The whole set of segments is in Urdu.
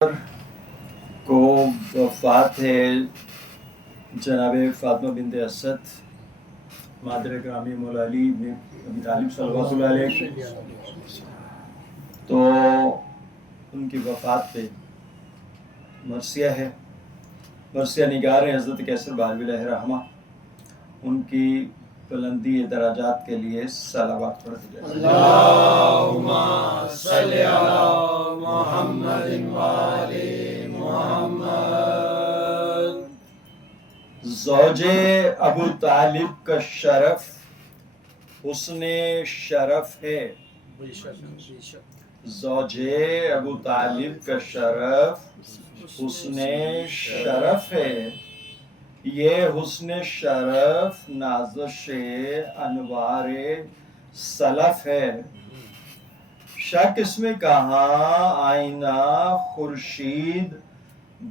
کو وفات ہے جناب فاطمہ بنت اسد مادر گرامی مولا علی بن ابی طالب صلی اللہ علیہ، تو ان کی وفات پہ مرثیہ ہے، مرثیہ نگار ہیں حضرت کیسر بہلوی علیہ رحمہ، ان کی بلندی درجات کے لیے صلوات پڑھتے جائیں۔ اللہم صلی علی محمد وآل محمد۔ زوج ابو طالب کا شرف حسن شرف ہے، زوج ابو طالب کا شرف حسن شرف ہے، یہ حسن شرف نازش انوار سلف ہے، شک اس میں کہاں آئینہ خورشید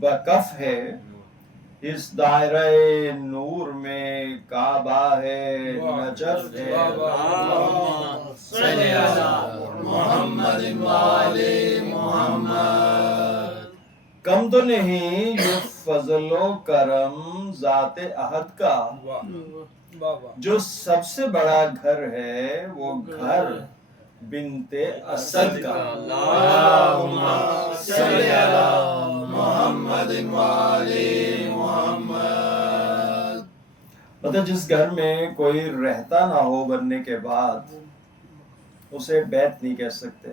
بکف ہے، اس دائرہ نور میں کعبہ ہے نجف ہے۔ اللہم صلی علی محمد وآل محمد۔ کم تو نہیں یہ فضل و کرم ذات احد کا، جو سب سے بڑا گھر ہے وہ گھر بنت اسد کا۔ اللہم صلی علی محمد وآل محمد۔ مطلب جس گھر میں کوئی رہتا نہ ہو مرنے کے بعد اسے بیت نہیں کہہ سکتے۔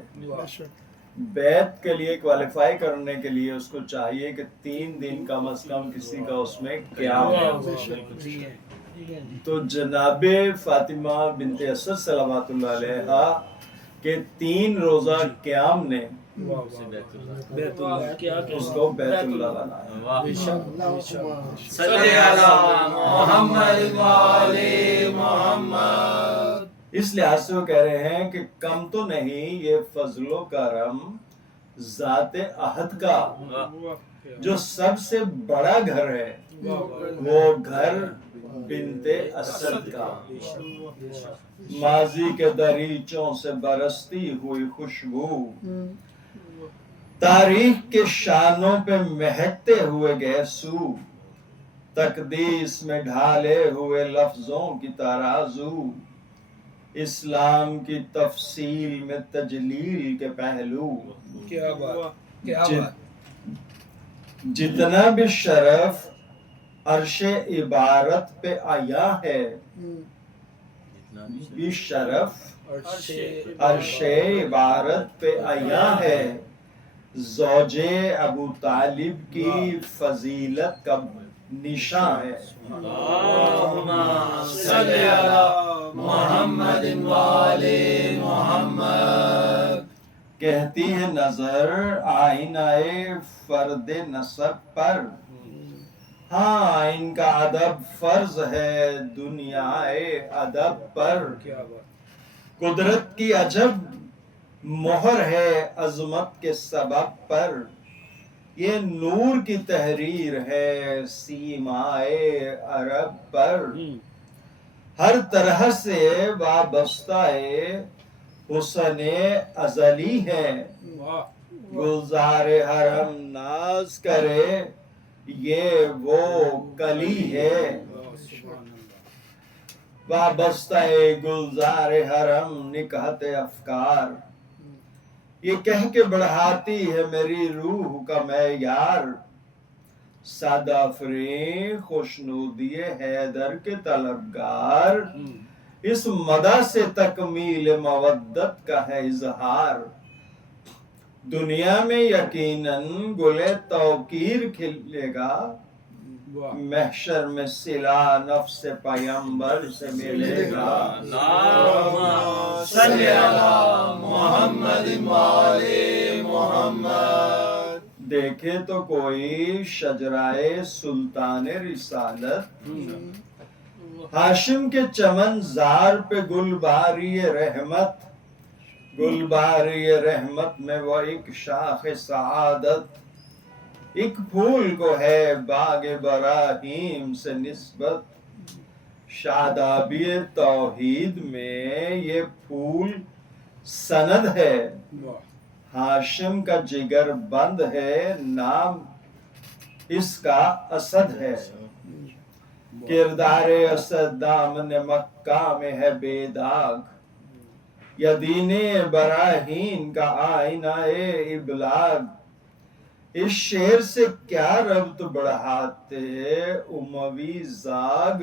بیت کے لیے کوالیفائی کرنے کے لیے اس کو چاہیے کہ 3 دن کم از کم کسی کا اس میں قیام ہو۔ تو جناب فاطمہ بنت اسد صلوات اللہ علیہ کے 3 روزہ قیام نے اس کو بیت اللہ بنایا۔ صلی علی محمد وآل محمد۔ اس لحاظ سے وہ کہہ رہے ہیں کہ کم تو نہیں یہ فضل و کرم ذات احد کا، جو سب سے بڑا گھر ہے وہ گھر بنت اسد کا۔ ماضی کے دریچوں سے برستی ہوئی خوشبو، تاریخ کے شانوں پہ مہکتے ہوئے گیسو، تقدیس میں ڈھالے ہوئے لفظوں کی ترازو، اسلام کی تفصیل میں تجلیل کے پہلو، جتنا بھی شرف عرش عبارت پہ آیا ہے، بھی شرف عرش عبارت پہ آیا ہے، زوج ابو طالب کی فضیلت کا نشان ہے۔ اللہم صلی علی محمد وآل محمد۔ کہتی ہے نظر آئینہ فرد نسب پر، ہاں ان کا ادب فرض ہے دنیا ادب پر، قدرت کی عجب مہر ہے عظمت کے سبب پر، یہ نور کی تحریر ہے سیمائے عرب پر، ہر طرح سے وابستہ حسن ازلی ہے، گلزار حرم ناز کرے یہ وہ کلی ہے، وابستہ گلزار حرم نکہت افکار، یہ کہہ کے بڑھاتی ہے میری روح کا معیار، سادہ افرین خوشنودی حیدر کے طلبگار، اس مدح سے تکمیل مودت کا ہے اظہار، دنیا میں یقیناً گل توقیر کھلے گا، محشر میں صلہ نفس پیمبر سے ملے گا۔ اللہم صلی علی محمد وآل محمد۔ دیکھے تو کوئی شجرائے سلطان رسالت، ہاشم کے چمن زار پہ گلباری رحمت، گلباری رحمت میں وہ ایک شاخ سعادت، ایک پھول کو ہے باغ براہیم سے نسبت، شادابی توحید میں یہ پھول سند ہے، ہاشم کا جگر بند ہے، نام اس کا اسد ہے، کردار اسد دامن مکہ میں ہے بے داغ، یا دین براہین کا آئینہ ابلاغ، اس شعر سے کیا ربط بڑھاتے اموی زاگ،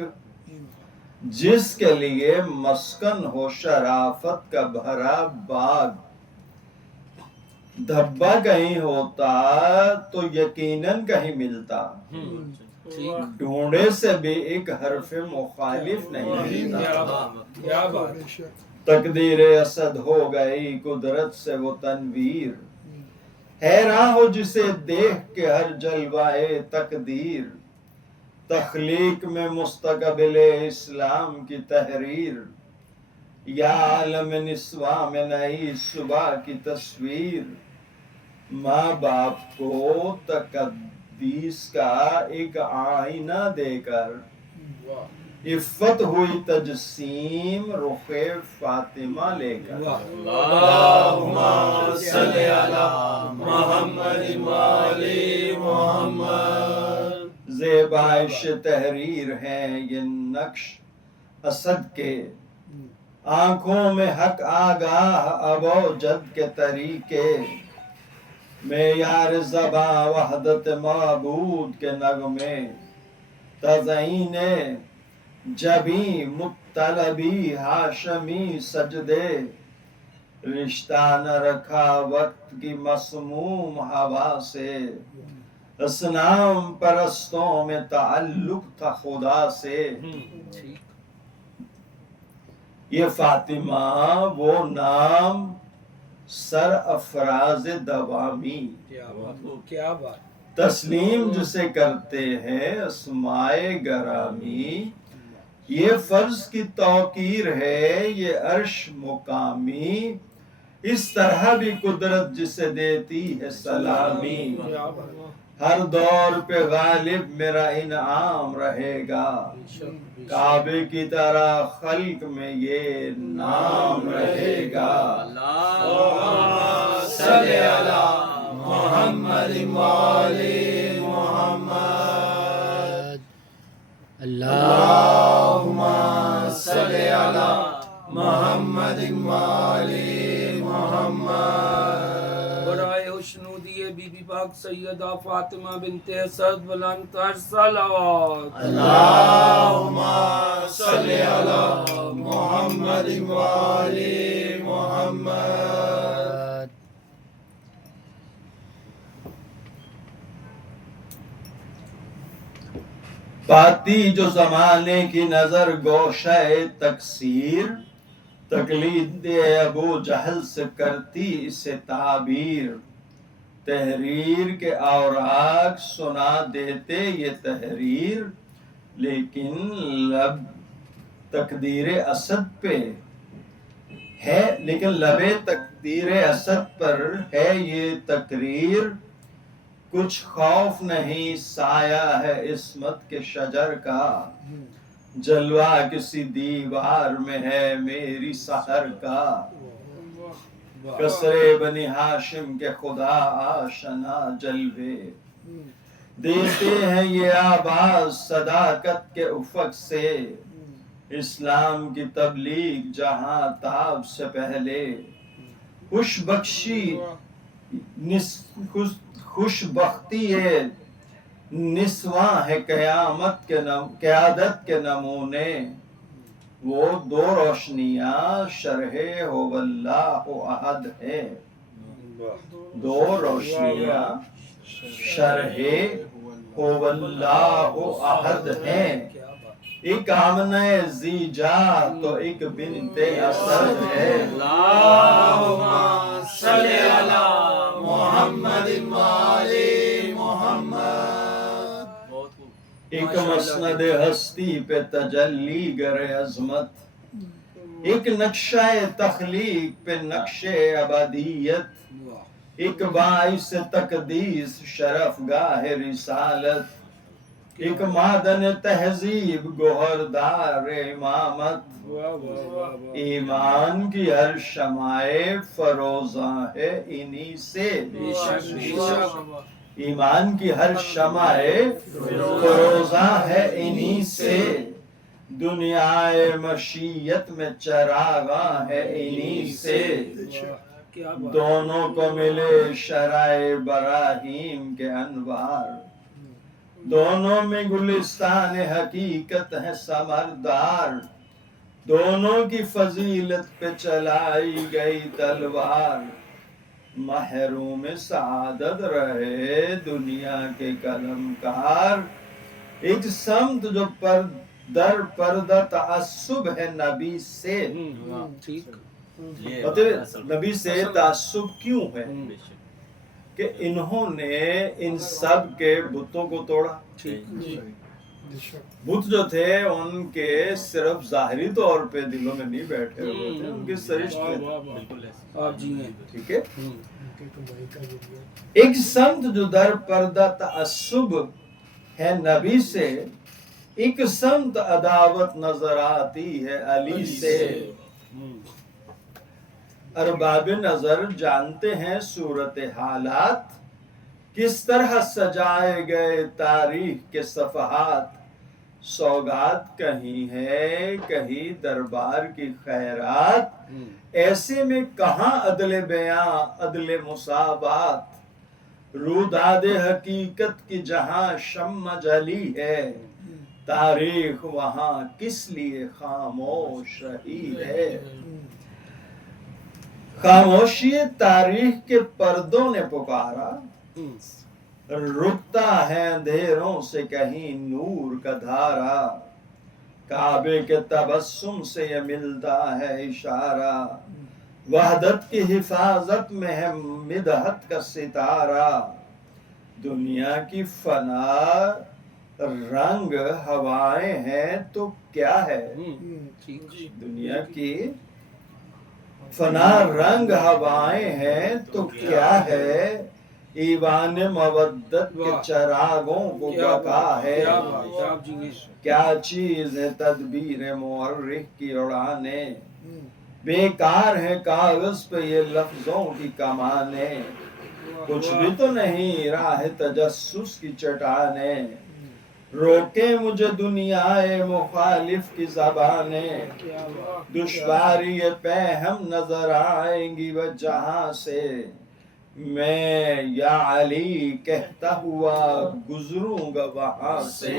جس کے لیے مسکن ہو شرافت کا بھرا باغ، دھبا کہیں ہوتا تو یقیناً کہیں ملتا، ڈھونڈے سے بھی ایک حرف مخالف نہیں ملتا، تقدیر اسد ہو گئی قدرت سے وہ تنویر، حیران ہو جسے دیکھ کے ہر جلوائے تقدیر، تخلیق میں مستقبل اسلام کی تحریر، یا عالم نسواں میں نئی صبح کی تصویر، ماں باپ کو تقدیس کا ایک آئینہ دے کر عفت ہوئی تجسیم رخ فاطمہ لے کر، اللہم صلی علی محمد وآل محمد، زیبائش تحریر ہیں یہ نقش اسد کے، آنکھوں میں حق آگاہ ابو جد کے طریقے، معیار زباں وحدت معبود کے نغمے، تزئین جبیں مطلبی ہاشمی سجدے، رشتہ نہ رکھا وقت کی مسموم ہوا سے، اصنام پرستوں میں تعلق تھا خدا سے، یہ فاطمہ وہ نام سر افراز دوامی، کیا بات، تسلیم جسے کرتے ہیں اسمائے گرامی، یہ فرض کی توقیر ہے یہ عرش مقامی، اس طرح بھی قدرت جسے دیتی ہے سلامی، ہر دور پہ غالب میرا انعام رہے گا، کعبے کی طرح خلق میں یہ نام رہے گا، اللہم صلی علی محمد وآل محمد، اللہم صلی علی محمد وآل محمد، برائے خوشنودی بی بی پاک سیدہ فاطمہ بنت اسد بلند تر صلوات، اللہم صلی علی محمد وآل محمد۔ پاتی جو زمانے کی نظر گوشہ تقصیر، تقلید ابو جہل سے کرتی اسے تعبیر، تحریر کے اوراق سنا دیتے یہ تحریر، لیکن لب تقدیر اسد پہ ہے، لیکن لب تقدیر اسد پر ہے یہ تقریر، کچھ خوف نہیں سایہ ہے عصمت کے شجر کا، جلوہ کسی دیوار میں ہے میری سحر کا، کسرے بنی ہاشم کے خدا آشنا جلوے، دیتے ہیں یہ آواز صداقت کے افق سے، اسلام کی تبلیغ جہاں تاب سے پہلے، خوش بختی ہے نسواں ہے قیامت کے قیادت کے نمونے، وہ دو روشنیاں شرح ہو واللہ احد ہے، دو روشنیاں شرح ہو واللہ احد ہیں، ایک آمنہ زیجا تو ایک بنت اسد ہے، اللہم صلی علی محمد وآل محمد، ایک مسند ہستی پہ تجلی گر عظمت، ایک نقشہ تخلیق پہ نقش ابدیت، ایک باعث تقدیس شرف گاہ رسالت، ایک معدن تہذیب گوہردار امامت، واہ واہ واہ واہ، ایمان کی ہر شمع فروزاں ہے انہی سے، بے شک بے شک، ایمان کی ہر شمع فروزاں ہے انہی سے، دنیا مشیت میں چراغاں ہے انہی سے، واہ، کیا بات، دونوں کو ملے شرائع براہیم کے انوار، دونوں میں گلستان حقیقت ہے ثمردار، دونوں کی فضیلت پہ چلائی گئی تلوار، محروم سعادت رہے دنیا کے قلم کار، ایک سمت جو در پردہ تعصب ہے نبی سے، ٹھیک، مطلب نبی سے تعصب کیوں ہے کہ انہوں نے ان سب کے بتوں کو توڑا، ٹھیک، بت جو تھے ان کے صرف ظاہری طور پہ دلوں میں نہیں بیٹھے ہوئے تھے، ان کے سرشت واہ میں واہ واہ، آپ جی ہیں، ٹھیک ہے۔ ایک سمت جو در پردہ تعصب ہے نبی سے، ایک سمت عداوت نظر آتی ہے علی سے، ارباب نظر جانتے ہیں صورت حالات، کس طرح سجائے گئے تاریخ کے صفحات، سوگات کہیں ہے کہیں دربار کی خیرات، ایسے میں کہاں عدل بیاں عدل مساوات، روداد حقیقت کی جہاں شمع جلی ہے، تاریخ وہاں کس لیے خاموش رہی ہے، خاموشی تاریخ کے پردوں نے پکارا، رکتا ہے اندھیروں سے کہیں نور کا دھارا، کعبے کے تبسم سے یہ ملتا ہے اشارہ، وحدت کی حفاظت میں ہے مدحت کا ستارہ، دنیا کی فنا رنگ ہوائیں ہیں تو کیا ہے، دنیا کی فنا رنگ ہوائیں ہیں تو کیا ہے، ایوان مودت کے چراغوں کو بقا ہے، کیا چیز ہے تدبیر مورخ کی اڑانے، بیکار ہے کاغذ پہ یہ لفظوں کی کمانیں، کچھ بھی تو نہیں راہ تجسس کی چٹانیں، روکے مجھے دنیا مخالف کی زبانیں، دشواری پہ ہم نظر آئیں گی وہ جہاں سے، میں یا علی کہتا ہوا گزروں گا وہاں سے،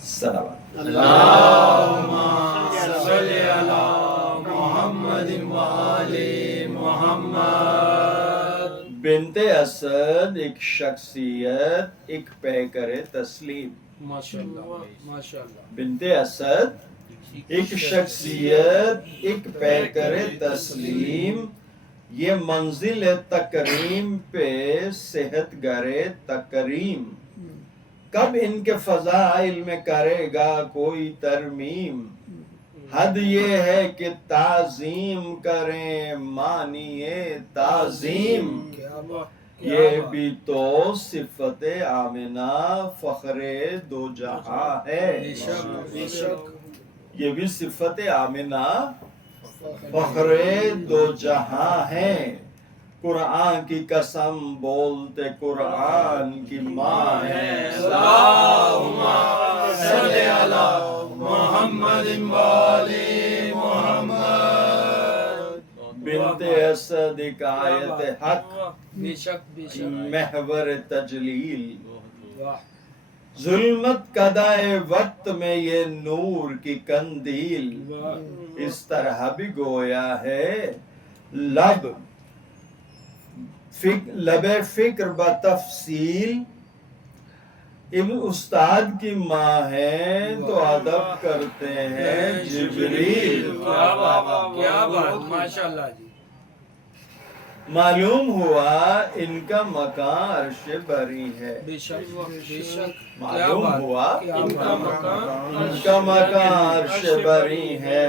صلوات اللہم صلی علی محمد وآل محمد۔ بنت اسد ایک شخصیت، ایک پیکر تسلیم، ماشاءاللہ ماشاءاللہ، بنت اسد ایک شخصیت، ایک پیکر تسلیم، یہ منزل تکریم پہ صحت گرے تکریم، کب ان کے فضائل میں کرے گا کوئی ترمیم، حد یہ ہے کہ تعظیم کریں مانیے تعظیم، یہ بھی تو صفت آمنہ فخر دو جہاں ہے، یہ بھی صفت آمنہ فخر دو جہاں ہے، قرآن کی قسم بولتے قرآن کی ماں ہے، اللہم صلی علی محمد وآل محمد۔ بنت اسد ایک آیت حق، بے شک بے شک، محور تجلیل، واہ، ظلمت قدائے وقت میں یہ نور کی قندیل، اس طرح بھی گویا ہے لب فکر بتفصیل، ابن استاد کی ماں ہے تو ادب کرتے ہیں جبریل، کیا بات کیا بات، ماشاءاللہ جی، معلوم ہوا ان کا مکان عرش بری ہے، بے شک بے شک، معلوم ہوا ان کا مکان ان کا مکان عرش بری ہے،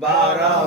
12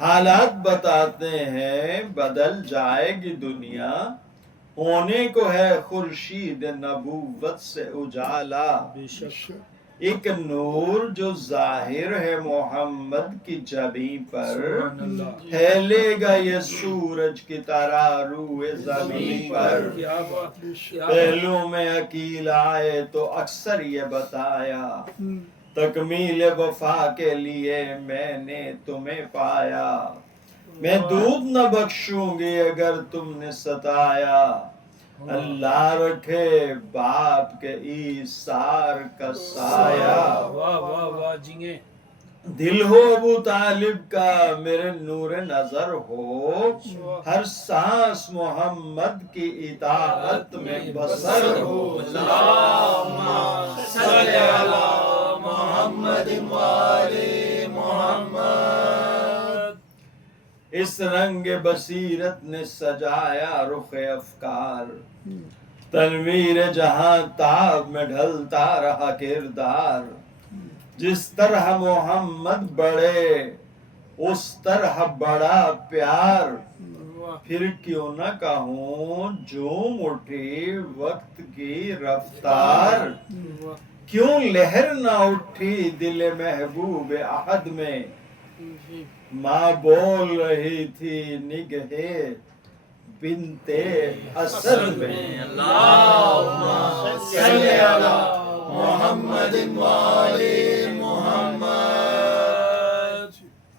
حالات بتاتے ہیں بدل جائے گی دنیا، ہونے کو ہے خورشید نبوت سے اجالا، ایک نور جو ظاہر ہے محمد کی جبیں پر، پھیلے گا یہ سورج کی طرح روئے زمین پر، پہلو میں عقیل آئے تو اکثر یہ بتایا، تکمیل وفا کے لیے میں نے تمہیں پایا، میں دودھ نہ بخشوں گی اگر تم نے ستایا، اللہ رکھے باپ کے ایثار کا سایہ، واہ واہ واہ جی، دل ہو ابو طالب کا میرے نور نظر ہو، ہر سانس محمد کی اطاعت میں بسر ہو، اللہم صلی علی محمد وآل محمد۔ اس رنگ بصیرت نے سجایا رخ افکار، تنویر جہاں تاب میں ڈھلتا رہا کردار، جس طرح محمد بڑے اس طرح بڑا پیار، پھر کیوں نہ کہوں جھوم اٹھی وقت کی رفتار، کیوں لہر نہ اٹھی دل محبوب احد میں، ماں بول رہی تھی نگہے بنت اسد میں، اللہم صلی علی محمد وآل محمد۔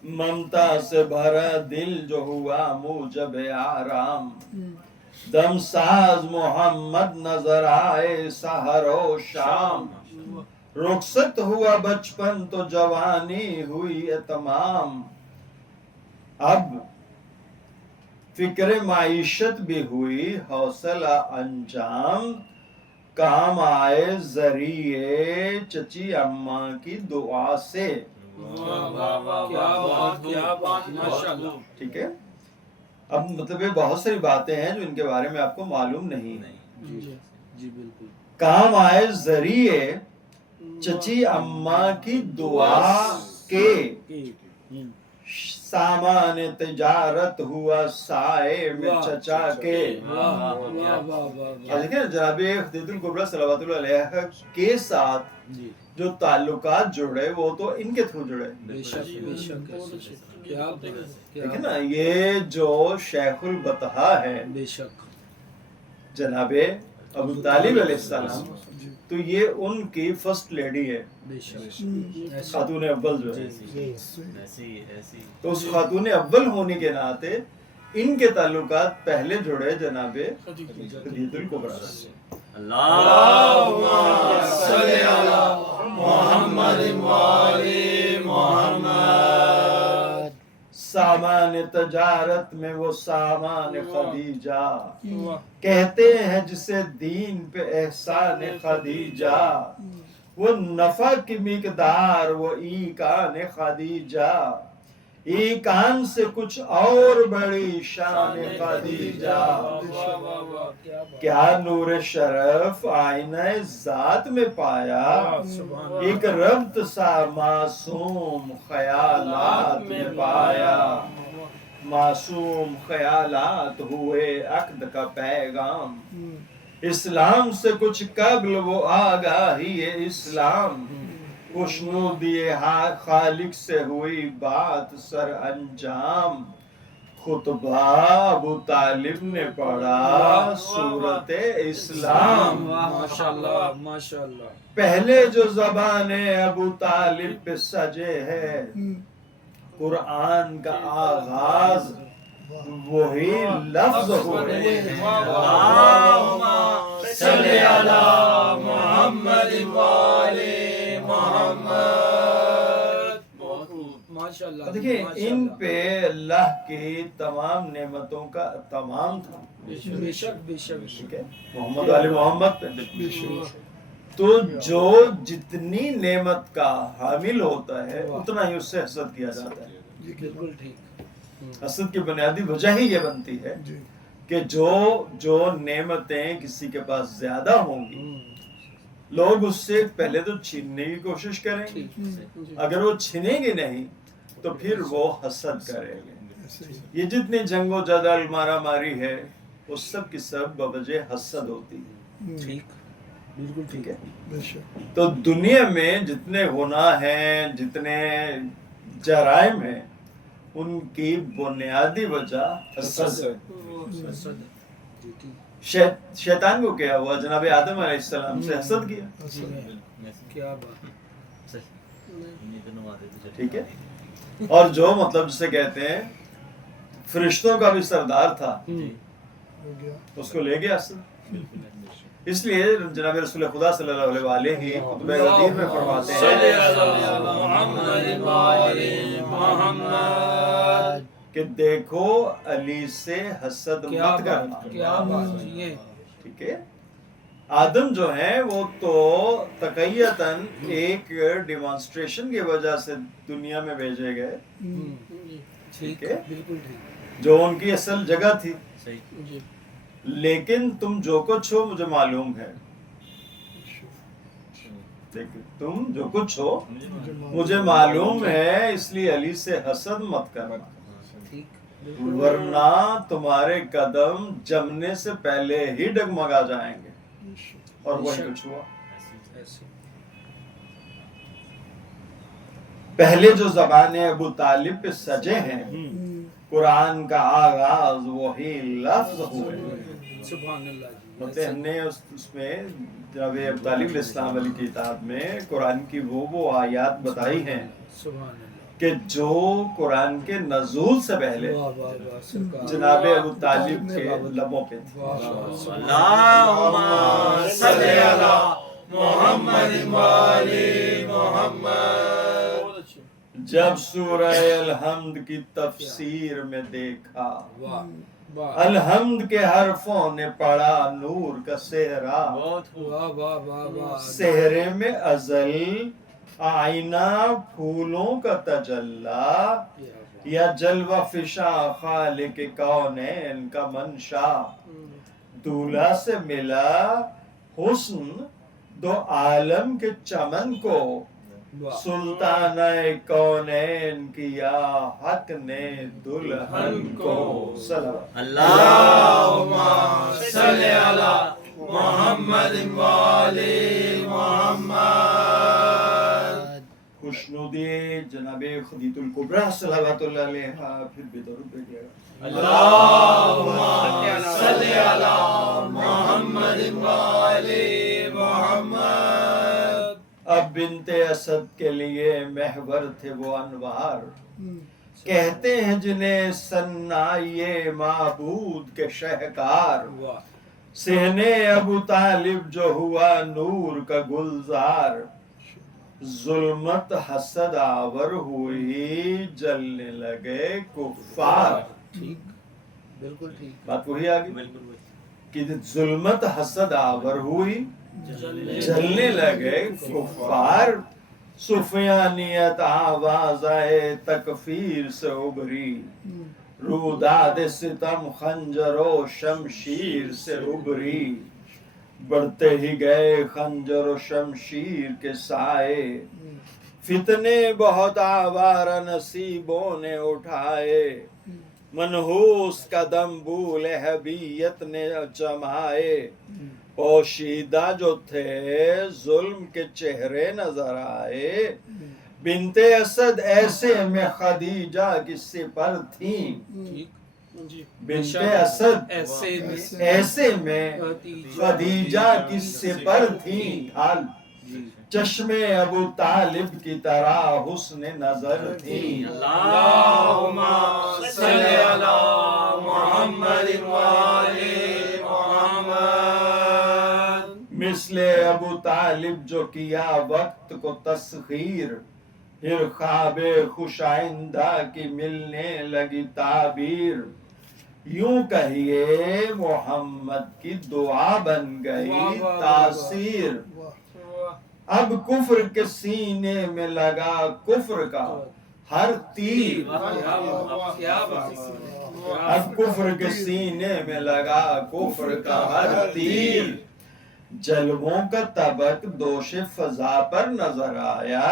ممتا سے بھرا دل جو ہوا موجب آرام، دم ساز محمد نظر آئے سحر و شام، رخصت ہوا بچپن تو جوانی ہوئی تمام، اب فکر معیشت بھی ہوئی حوصلہ انجام، کام آئے ذریعے چچی اماں کی دعا سے، کیا بات ماشاءاللہ۔ ٹھیک ہے، اب مطلب یہ بہت ساری باتیں ہیں جو ان کے بارے میں آپ کو معلوم نہیں، جی بالکل، کام آئے ذریعے چچی اماں کی دعا کے، سامان تجارت ہوا سائے میں چچا کے، دیکھیں جناب خدیجہ الکبریٰ صلوات اللہ علیہ کے ساتھ جو تعلقات جڑے وہ تو ان کے تھرو جڑے، بے شک بے شک، کیا دیکھیں نا یہ جو شیخ البطحاء ہے بے شک، جناب ابو طالب علیہ السلام، تو یہ ان کی فرسٹ لیڈی ہے، بے شک، خاتون اول جو ہے، تو اس خاتون اول ہونے کے ناطے ان کے تعلقات پہلے جڑے جناب خدیجہ الکبریٰ سے۔ اللہم صلی علی محمد وآل محمد۔ سامان تجارت میں وہ سامان خدیجہ، کہتے ہیں جسے دین پہ احسان خدیجہ، وہ نفع کی مقدار وہ ایکان خدیجہ، ایکان سے کچھ اور بڑی شان خدیجہ، کیا نور شرف آئینہ ذات میں پایا، ایک ربط سا معصوم خیالات میں پایا، معصوم خیالات ہوئے عقد کا پیغام، اسلام سے کچھ قبل وہ آگاہی اسلام، خوشنودی خالق سے ہوئی بات سر انجام، خطبہ ابو طالب نے پڑھا سورت اسلام، ماشاءاللہ ماشاءاللہ، پہلے جو زبان ابو طالب پہ سجے ہے، قرآن کا آغاز وہی لفظ ہوئے، اللہم صلی علی محمد وآل محمد۔ ماشاءاللہ، دیکھیں ان پہ اللہ کی تمام نعمتوں کا تمام تھا، بے شک بے شک، ٹھیک ہے، محمد علی محمد پہ، تو جو جتنی نعمت کا حامل ہوتا ہے اتنا ہی اس سے حسد کیا جاتا ہے، بالکل ٹھیک، حسد کی بنیادی وجہ ہی یہ بنتی ہے کہ جو نعمتیں کسی کے پاس زیادہ ہوں گی لوگ اس سے پہلے تو چھیننے کی کوشش کریں گے، اگر وہ چھنیں گے نہیں تو پھر وہ حسد کریں گے. یہ جتنی جنگ و جدل مارا ماری ہے وہ سب کی سب بوجہ حسد ہوتی ہے. ٹھیک بالکل ٹھیک ہے. تو دنیا میں جتنے گناہ ہیں جتنے جرائم ہیں ان کی بنیادی وجہ حسد ہے. شیطان کو کیا ہوا؟ جناب آدم علیہ السلام سے حسد کیا. کیا بات. ٹھیک ہے. اور جو مطلب جسے کہتے ہیں فرشتوں کا بھی سردار تھا اس کو لے گیا حسد. اس لیے جناب رسول خدا صلی اللہ علیہ وآلہ ہی خطبہ غدیر میں فرماتے ہیں کہ دیکھو علی سے حسد مت کرنا. کیا بات ہے. ٹھیک ہے. آدم جو ہیں وہ تو تقیتاً ایک ڈیمانسٹریشن کی وجہ سے دنیا میں بھیجے گئے. ٹھیک ہے. بالکل ٹھیک. جو ان کی اصل جگہ تھی. جی. لیکن تم جو کچھ ہو مجھے معلوم ہے. تم جو کچھ ہو مجھے معلوم ہے اس لیے علی سے حسد مت کرنا ورنہ تمہارے قدم جمنے سے پہلے ہی ڈگمگا جائیں گے. اور وہی کچھ ہوا. پہلے جو زبانیں ابو طالب پہ سجے ہیں قرآن کا آغاز وہی لفظ ہوئے. سبحان اللہ. مطلب ہم نے اس میں جناب ابو طالب علیہ السلام علیہ کی کتاب میں قرآن کی وہ آیات بتائی ہیں کہ جو قرآن کے نزول سے پہلے جناب ابو طالب کے لبوں پہ تھی. اللہم صلی علی محمد وآلِ محمد. جب سورہ الحمد کی تفسیر میں دیکھا الحمد کے حرفوں نے پڑا نور کا صحرا. صحرے میں ازل آئینہ پھولوں کا تجلا یا جلوہ فشاں خالق کونین کا منشا. دولہا سے ملا حسن دو عالم کے چمن کو سلطانہ کونین کیا حق نے دلہن کو. اللہم صلی علی محمد وآلِ محمد. خوشنودی جناب خدیجہ الکبریٰ صلوات اللہ علیہا پھر بھی درود بھیجیے گا. اللہم صلی علی محمد وآلِ محمد. اب بنت اسد کے لیے محور تھے وہ انوار. کہتے ہیں جنہیں سنائے معبود کے شہکار. سہنے ابو طالب جو ہوا نور کا گلزار. ظلمت حسد آور ہوئی جلنے لگے کفار. بالکل ٹھیک. بات وہی آگئی کہ ظلمت حسد آور ہوئی جلنے لگے کفار. سفیانیت آواز تکفیر سے ابری. روداد ستم خنجر و شمشیر سے ابری. بڑھتے ہی گئے خنجر و شمشیر کے سائے. فتنے بہت آوارہ نصیبوں نے اٹھائے. منحوس قدم بول حبیت نے جمائے. پوشیدہ جو تھے ظلم کے چہرے نظر آئے. بنت اسد ایسے میں خدیجہ کی سپر تھیں. بنت اسد ایسے میں خدیجہ کی سپر تھیں. چشم ابو طالب کی طرح حسن نظر تھیں. اللہم صلی علی محمد وآلِ محمد. مثل ابو طالب جو کیا وقت کو تسخیر. پھر خواب خوش آئندہ کی ملنے لگی تعبیر. یوں کہیے محمد کی دعا بن گئی تاثیر. اب کفر کے سینے میں لگا کفر کا ہر تیر. اب کفر کے سینے میں لگا کفر کا ہر تیر. جلووں کا طبق دوش فضا پر نظر آیا.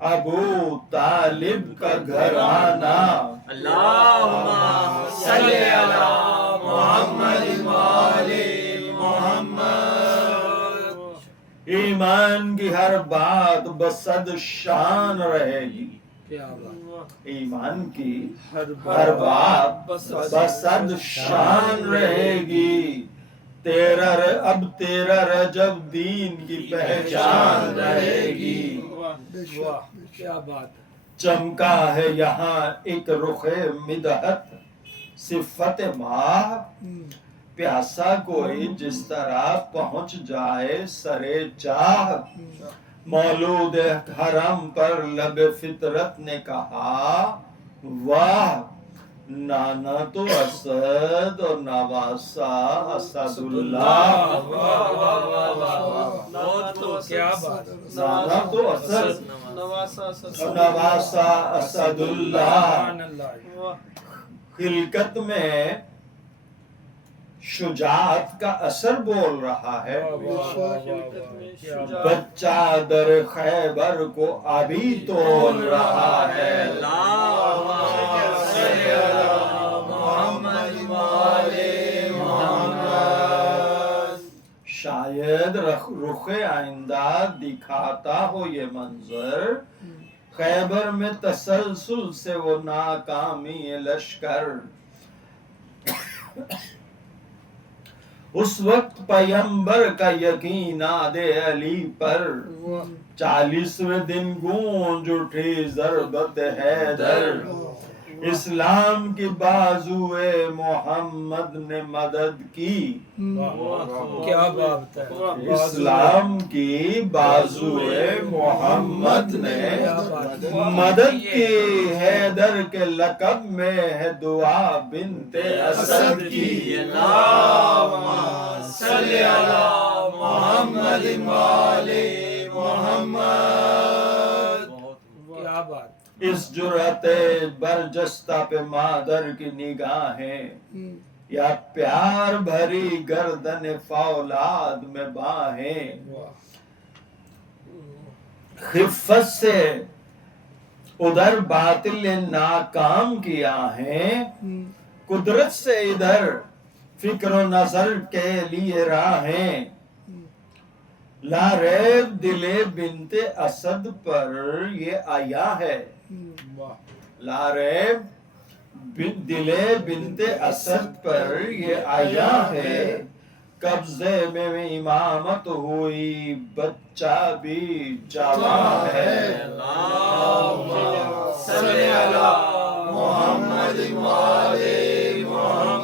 ابو طالب کا گھرانہ اللہم صلی علی محمد وآلِ محمد. ایمان کی ہر بات بصد شان رہے گی. کیا بات. ایمان کی ہر ہر بات بصد شان رہے گی. اب تیرا رجب دین کی پہچان رہے گی. واہ کیا بات ہے. چمکا ہے یہاں ایک رخ مدحت صفت ماہ. پیاسا کوئی جس طرح پہنچ جائے سرے چاہ. مولود حرم پر لب فطرت نے کہا واہ. نانا تو اسد اور نواسا اسد اللہ. کیا بات. نانا تو اسد اور نواسا اسد اللہ. سبحان اللہ. خلقت میں شجاعت کا اثر بول رہا ہے. بچہ در خیبر کو ابھی تول رہا ہے. اللہم صلی علی محمد وآلِ محمد. شاید رخ آئندہ دکھاتا ہو یہ منظر. خیبر میں تسلسل سے وہ ناکامی لشکر. اس وقت پیمبر کا یقین آدے علی پر. 40ویں دن گونج اٹھی ضربت حیدر. اسلام کی بازوئے محمد نے مدد کی. کیا بات ہے. اسلام کی بازوئے محمد نے مدد کی. حیدر کے لقب میں ہے دعا بنت اسد کی. اللہم صلی علی محمد وآلِ محمد. کیا بات. اس جرأت برجستہ پہ مادر کی نگاہیں یا پیار بھری گردن فولاد میں باہیں. خفت سے ادھر باطل ناکام کی آہیں. قدرت سے ادھر فکر و نظر کے لیے راہیں. لا ریب دل بنت اسد پر یہ آیا ہے. لا ریب دل بنت اسد پر یہ آیا ہے. قبضے میں امامت ہوئی بچہ بھی جوان ہے. اللہم صلی علی محمد وآلِ محمد.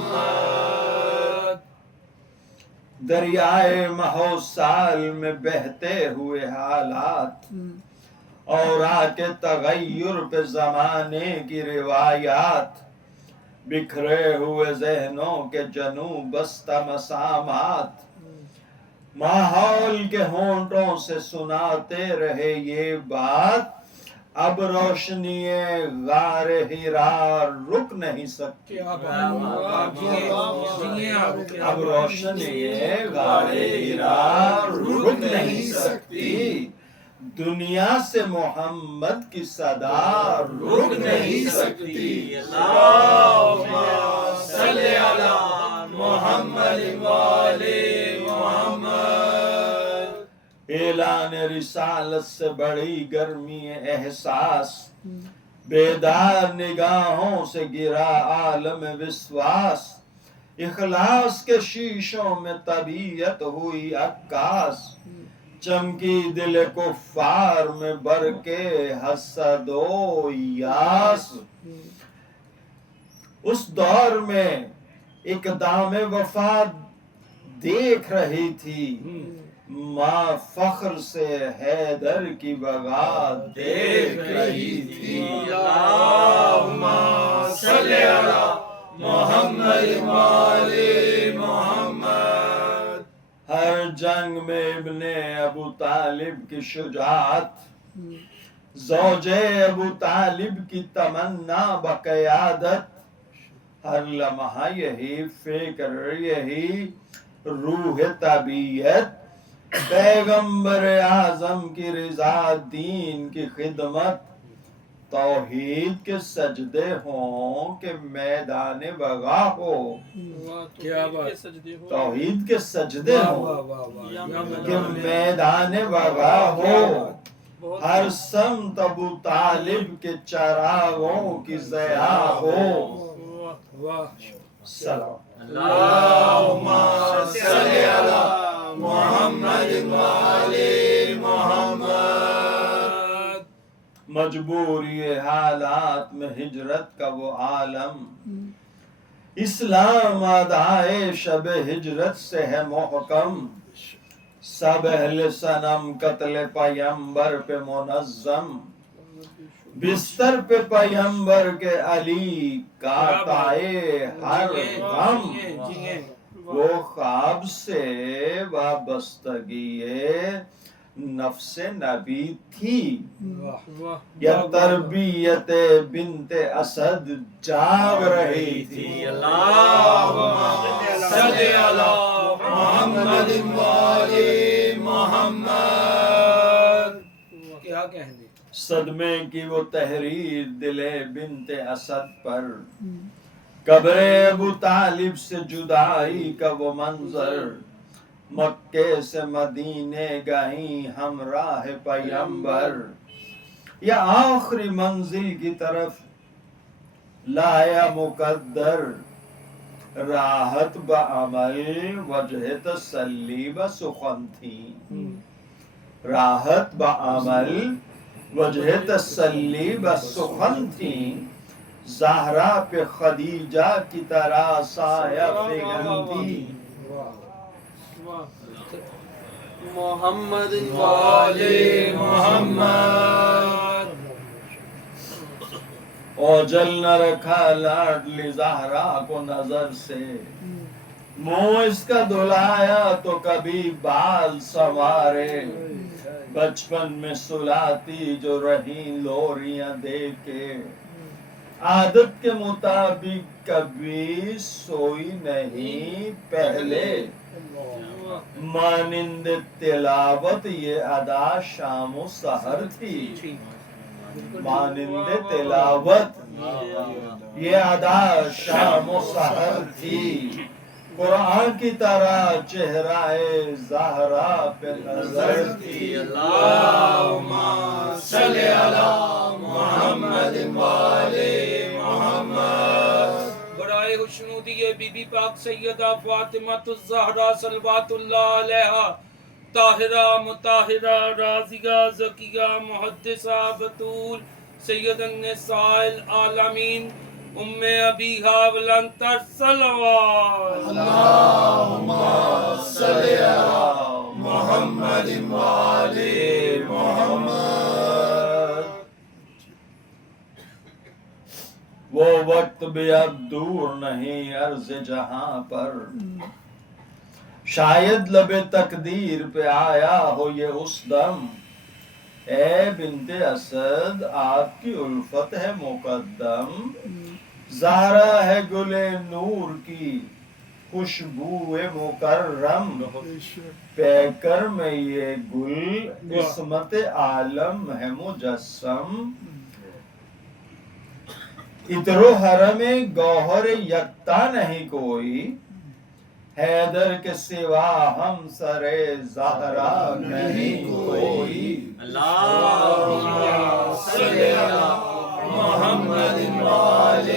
دریائے مہوسال میں بہتے ہوئے حالات اور آ کے تغیر پہ زمانے کی روایات. بکھرے ہوئے ذہنوں کے جنوں بستہ مسامات. ماحول کے ہونٹوں سے سناتے رہے یہ بات. اب روشنی غار ہیرا رک نہیں سکتی. اب روشنی غار ہیرا رک نہیں سکتی. دنیا سے محمد کی صدا رک نہیں سکتی. اللہم صلی علی محمد وآلِ محمد. اعلان رسالت سے بڑی گرمی احساس. بیدار نگاہوں سے گرا عالم وسواس. اخلاص کے شیشوں میں طبیعت ہوئی عکاس. چمکی دل کفار میں بر کے حسد و یاس. اس دور میں اقدام وفا دیکھ رہی تھی. ماں فخر سے حیدر کی بغاوت دیکھ رہی تھی. اللہم صلی علی محمد وآلِ محمد. ہر جنگ میں ابن ابو طالب کی شجاعت. زوج ابو طالب کی تمنا بقیادت. ہر لمحہ یہی فکر یہی روح طبیعت. پیغمبر اعظم کی رضا، دین کی خدمت، توحید کے سجدے ہوں کہ میدان وغا ہو، کیا بات، توحید کے سجدے واہ ہوں واہ واہ واہ، کہ میدان وغا ہو، ہر سمت ابو طالب کے چراغوں کی ضیا ہو۔ واہ، سلام اللہم صلی علی محمد وآل محمد۔ مجبوری حالات میں ہجرت کا وہ عالم، اسلام ادائے شب ہجرت سے ہے محکم، سب اہل صنم قتل پیمبر پہ منظم، بستر پہ پیمبر کے علی کاتائے ہر غم، وہ خواب سے وابستگی نفس نبی تھی یا تربیت بنت اسد جاگ رہی تھی۔ اللہم صلی علی محمد وآل محمد۔ کیا کہیں گے؟ صدمے کی وہ تحریر دل بنت اسد پر، قبر ابو طالب سے جدائی کا وہ منظر، مکے سے مدینے گئیں ہمراہ پیمبر، یا آخری منزل کی طرف لایا مقدر، راحت بعمل وجہ تسلی و سخن تھی، راحت بعمل وجہ تسلی و سخن تھی، زہرا پہ خدیجہ کی طرح سایہ فگن تھی۔ محمد وآل محمد۔ اوجل نہ رکھا لاڈلی زہرا کو نظر سے، منہ اس کا دھلایا تو کبھی بال سنوارے، بچپن میں سلاتی جو رہی لوریاں دے کے، عادت کے مطابق کبھی سوئی نہیں پہلے، مانند تلاوت یہ ادا شام و سحر تھی، مانند تلاوت یہ ادا شام و سحر تھی، قرآن کی طرح چہرہ زہرا پہ نظر تھی۔ اللہم صلی علی محمد وآل محمد۔ برائے خوشنودی بی بی پاک سیدہ فاطمہ الزہرا صلوات اللہ علیہا، طاہرہ مطہرہ راضیہ زکیہ محدثہ بطول سید النساء العالمین ام ابیہا ولنتر صلوات۔ اللہم صلی علی محمد وآل محمد۔ وہ وقت بھی اب دور نہیں عرض جہاں پر، شاید لب تقدیر پہ آیا ہو یہ اس دم، اے بنت اسد آپ کی الفت ہے مقدم، زہرا ہے گل نور کی خوشبو مکرم، پیکر میں یہ گل عصمت عالم ہے مجسم، عطر و حرم گوہر یکتا نہیں کوئی، حیدر کے سوا ہم سر زہرا نہیں کوئی۔ اللہم صلی علی محمد وآل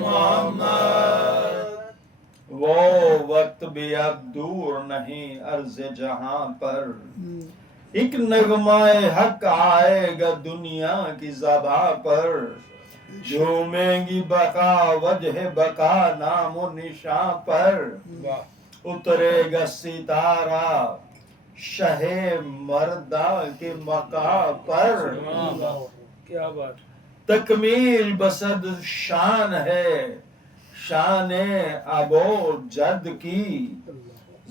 محمد۔ وہ وقت بھی اب دور نہیں عرض جہاں پر، ایک نغمہ حق آئے گا دنیا کی زباں پر، جھومیں گی بقا وجہ بقا نام و نشاں پر، اترے گا ستارہ شہ مردہ کے مقام پر، کیا بات، تکمیل بسد شان ہے شان ابو جد کی،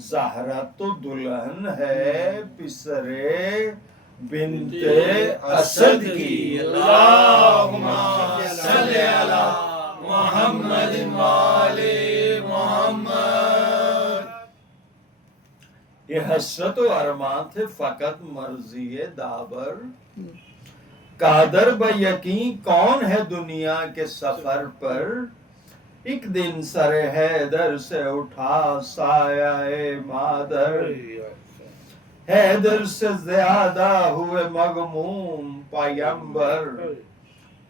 زہرا تو دلہن ہے پسرے بنت اسد کی۔ اللہم صلی علی محمد وآل محمد۔ یہ حسرت و ارمان تھے فقط مرضی دابر، قادر بہ یقین کون ہے دنیا کے سفر پر، ایک دن سر حیدر سے اٹھا سایہ مادر، حیدر سے زیادہ ہوئے مغموم پیمبر،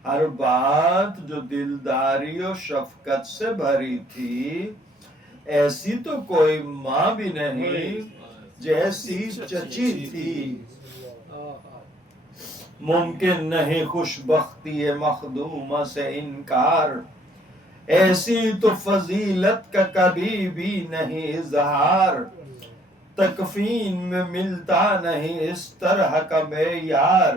ہر بات جو دلداری و شفقت سے بھری تھی، ایسی تو کوئی ماں بھی نہیں جیسی چچی تھی، ممکن نہیں خوش بختی مخدومہ سے انکار، ایسی تو فضیلت کا کبھی بھی نہیں اظہار، تکفین میں ملتا نہیں اس طرح کا معیار،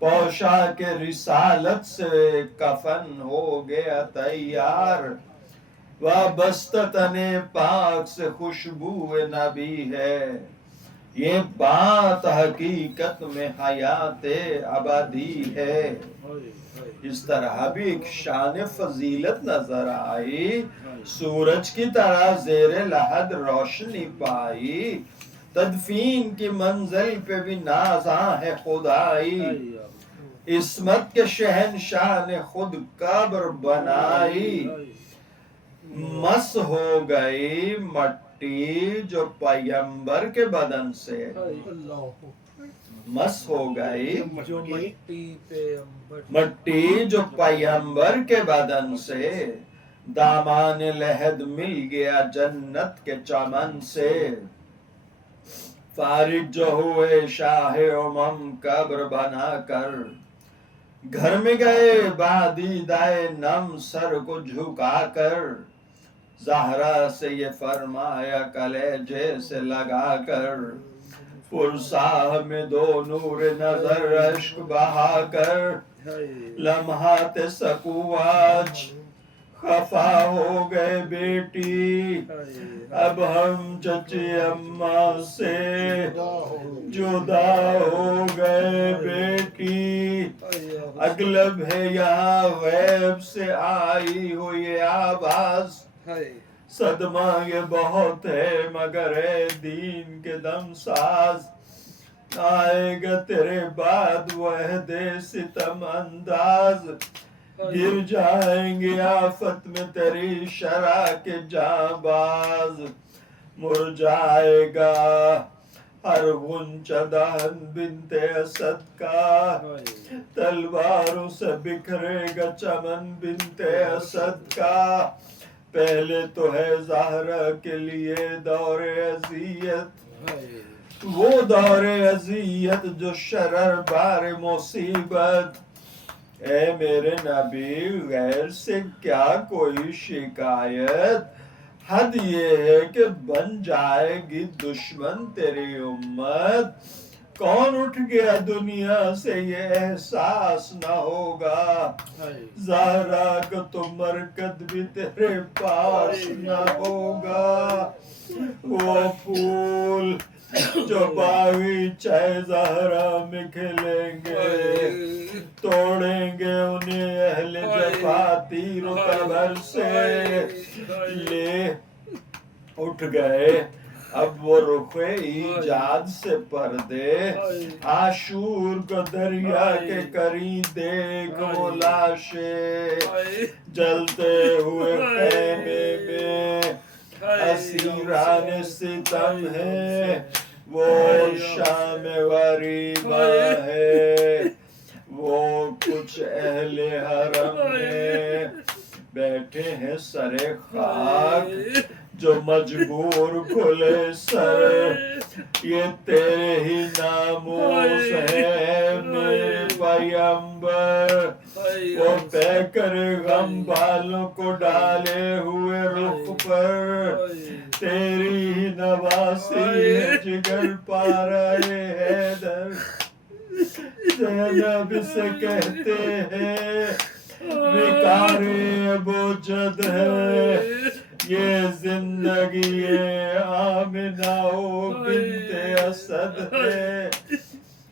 پوشاک رسالت سے کفن ہو گیا تیار، وابستہ تن پاک سے خوشبو نبی ہے، یہ بات حقیقت میں حیات ابدی ہے۔ اس طرح بھی ایک شان فضیلت نظر آئی، سورج کی طرح زیر لحد روشنی پائی، تدفین کی منزل پہ بھی نازاں ہے خدائی، عصمت کے شہنشاہ نے خود قبر بنائی، مس ہو گئی مٹی جو پیمبر کے بدن سے، مس ہو گئی مٹی جو پیمبر کے بدن سے، دامان لحد مل گیا جنت کے چمن سے، فارغ جو ہوئے شاہ امم قبر بنا کر، گھر میں گئے بادیدہ نم سر کو جھکا کر، زہرا سے یہ فرمایا کلیجے سے لگا کر، پرساہ میں دو نور نظر اشک بہا کر، لمحات سکواج خفا ہو گئے بیٹی، اب ہم چچی اماں سے جدا ہو گئے بیٹی، اغلب ہے یہاں غیب سے آئی ہوئی آواز، صدمہ یہ بہت ہے مگر اے دین کے دم ساز، آئے گا تیرے بعد وحد ستم انداز، گر جائیں گے آفت میں تیری شرع کے جانباز، مرجھائے گا ہر غنچہ دہن بنت اسد کا، تلواروں سے بکھرے گا چمن بنت اسد کا، پہلے تو ہے زہرا کے لیے دور اذیت، وہ دور اذیت جو شرر بار مصیبت، اے میرے نبی غیر سے کیا کوئی شکایت، حد یہ ہے کہ بن جائے گی دشمن تیری امت، کون اٹھ گیا دنیا سے یہ احساس نہ ہوگا، زہرا کا تو مرکد بھی تیرے پاس نہ ہوگا، وہ پھول جو باغیچہ زہرا میں کھلیں گے، توڑیں گے انہیں اہل جفا تیر و تبر سے، لے اٹھ گئے اب وہ رخ ایجاد سے پردے، عاشور کو دریا کے کری دیکھ وہ لاشیں، جلتے ہوئے خیمے میں اسیران ستم ہے، وہ شام غریبہ ہے، وہ کچھ اہل حرم میں بیٹھے ہیں سر خاک، جو مجبور کھلے سر، یہ تیرے ہی ناموس ہے میرے پیمبر، وہ پہ کر غم بالوں کو ڈالے ہوئے رخ پر، تیری ہی نواسی جگر پارے حیدر، زینب سے کہتے ہیں وقار ابو جد ہے، یہ زندگی آمنہ و بنت اسد ہے،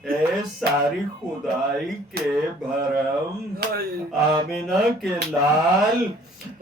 اے ساری خدائی کے بھرم، آمنہ کے لال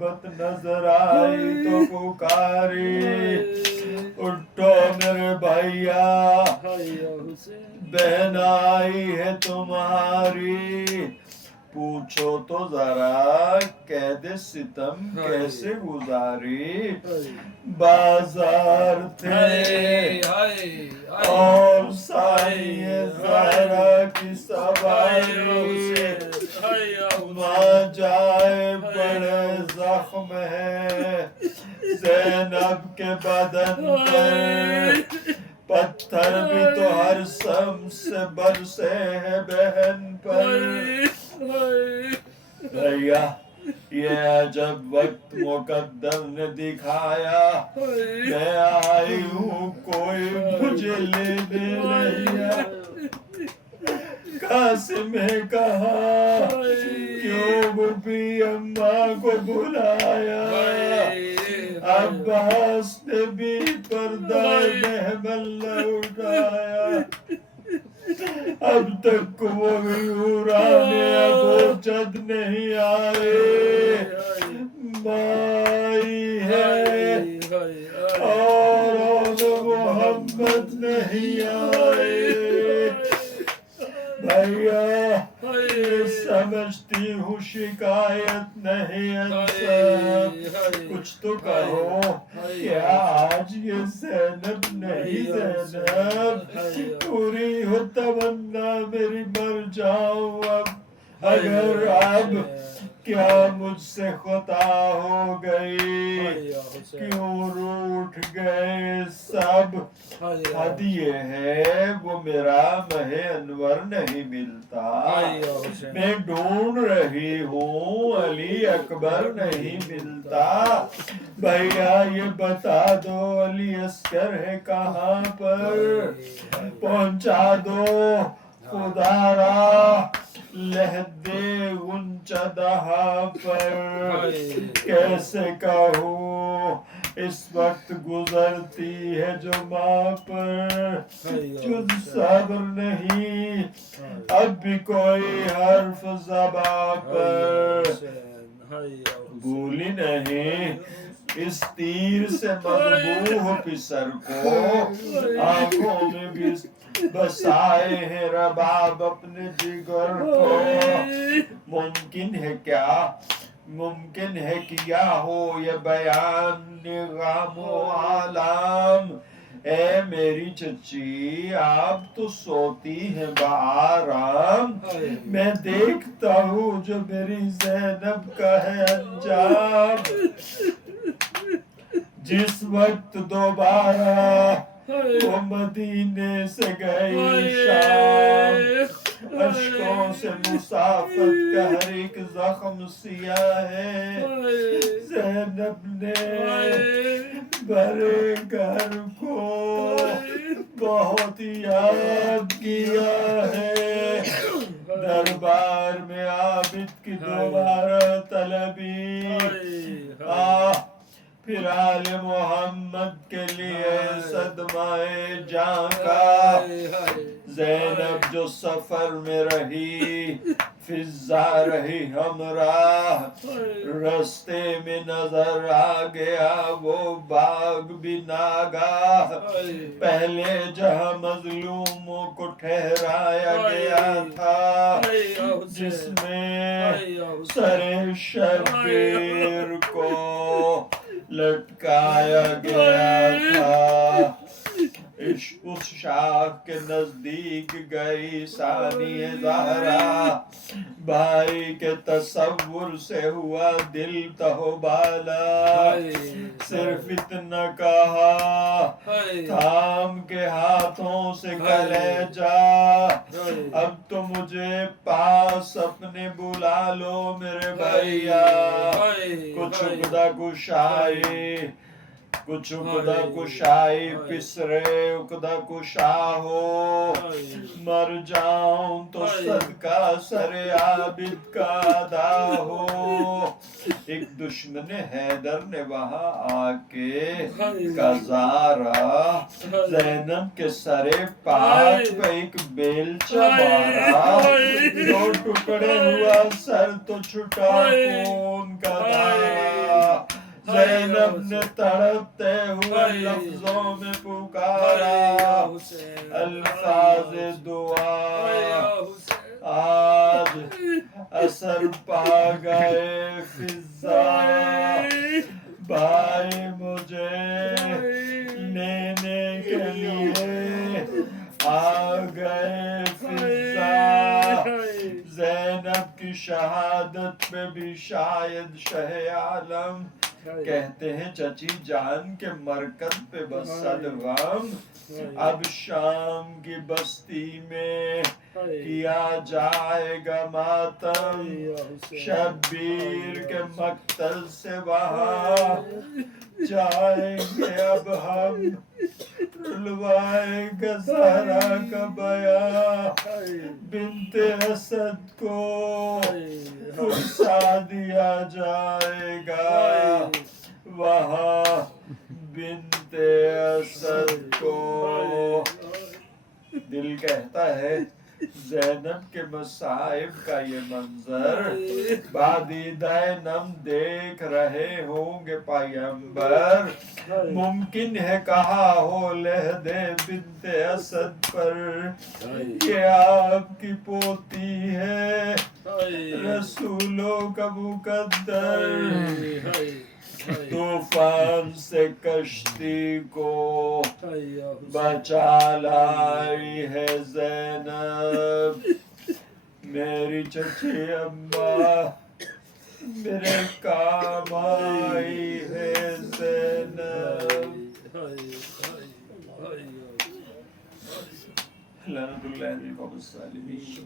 غربت نظر آئی تو پکاری اٹھو میرے بھائیا بہن آئی ہے تمہاری پوچھو تو ذرا قید ستم کیسے گزاری بازار تھے اور سائے زہرا کی سواری ماں جائے بڑے زخم ہے زینب کے بدن پر پتھر بھی تو ہر سم سے برسے ہیں بہن پر بھیا یہ عجب وقت مقدر نے دکھایا میں آئی ہوں کوئی مجھے لینے نہیں آیا قاسم نے کہا کیوں بھی اماں کو بلایا عباس نے بھی پردہ محمل نہ اٹھایا اب تک وہ حورانے ابو جد نہیں آئے مائی ہے اور محمد نہیں آئے بھیا سمجھتی ہوں شکایت نہیں انصاف کچھ تو کہو کیا آج یہ زینب نہیں زینب پوری ہو تمنا میری مر جاؤں اب اگر اب کیا مجھ سے خطا ہو گئی کیوں روٹھ گئے سب حد یہ ہے وہ میرا مہ انور نہیں ملتا میں ڈھونڈ رہی ہوں علی اکبر نہیں ملتا بھیا یہ بتا دو علی اصغر ہے کہاں پر پہنچا دو خدا را لہ دے غنچہ دہا پر کیسے کہوں اس وقت گزرتی ہے جو ماں پر جز صبر نہیں اب بھی کوئی حرف زبان پر بھولی نہیں اس تیر سے مذبوح پسر کو آنکھوں میں بھی بسائے ہیں رباب اپنے جگر کو ممکن ہے کیا ہو یہ بیان نغام و عالم اے میری چچی آپ تو سوتی ہیں بآرام میں دیکھتا ہوں جو میری زینب کا ہے انجام جس وقت دوبارہ وہ مدینے سے گئی شام اشکوں سے مسافت کا ہر ایک زخم سیاہ ہے زینب نے بھرے گھر کو بہت یاد کیا ہے دربار میں عابد کی دوبارہ طلبی پھر آل محمد کے لیے صدمہ جاں کا زینب جو سفر میں رہی فضا رہی ہمراہ رستے میں نظر آ گیا وہ باغ بھی ناگاہ پہلے جہاں مظلوموں کو ٹھہرایا گیا تھا جس میں سر شبیر کو لٹکایا گیا تھا اس شاخ کے نزدیک گئی ثانی زہرا بھائی کے تصور سے ہوا دل تہو بالا صرف اتنا کہا تھام کے ہاتھوں سے کلیجا اب تو مجھے پاس اپنے بلا لو میرے بھیا کچھ خدا کشائی کچھ عقدہ کشائی پسرے عقدہ کشا ہو مر جاؤں تو صدقہ سر عابد کا ادا ہو ایک دشمن حیدر نے وہاں آ کے کزارا زینب کے سرے پاک پہ ایک بیلچہ مارا، دو ٹکڑے ہوا سر تو چھٹا خون کا دھارا، زینب نے تڑپتے ہوئے لفظوں میں پکارا الفاظ دعا، آج اثر پا گئے فضا، بھائی مجھے لینے کے لیے آ گئے فضا، زینب کی شہادت میں بھی شاید شہ عالم کہتے ہیں چچی جان کے مرکز پہ بس صد غم، اب شام کی بستی میں کیا جائے گا ماتم، شبیر کے مقتل سے وہاں جائیں گے اب ہم، رلوائے گا زہرا کا بیان، بنت اسد کو فرسا دیا جائے گا وہاں بنت اسد کو۔ دل کہتا ہے زینب کے مصائب کا یہ منظر بادیدہ نم دیکھ رہے ہوں گے پیمبر، ممکن ہے کہا ہو لہدے بنت اسد پر یہ آپ کی پوتی ہے رسولوں کا مقدر، طوفان سے کشتی کو بچا لائی ہے زینب، میری چچی اماں میرے کام آئی ہے زینب۔ لعنت اللہ علیہ الظالمین۔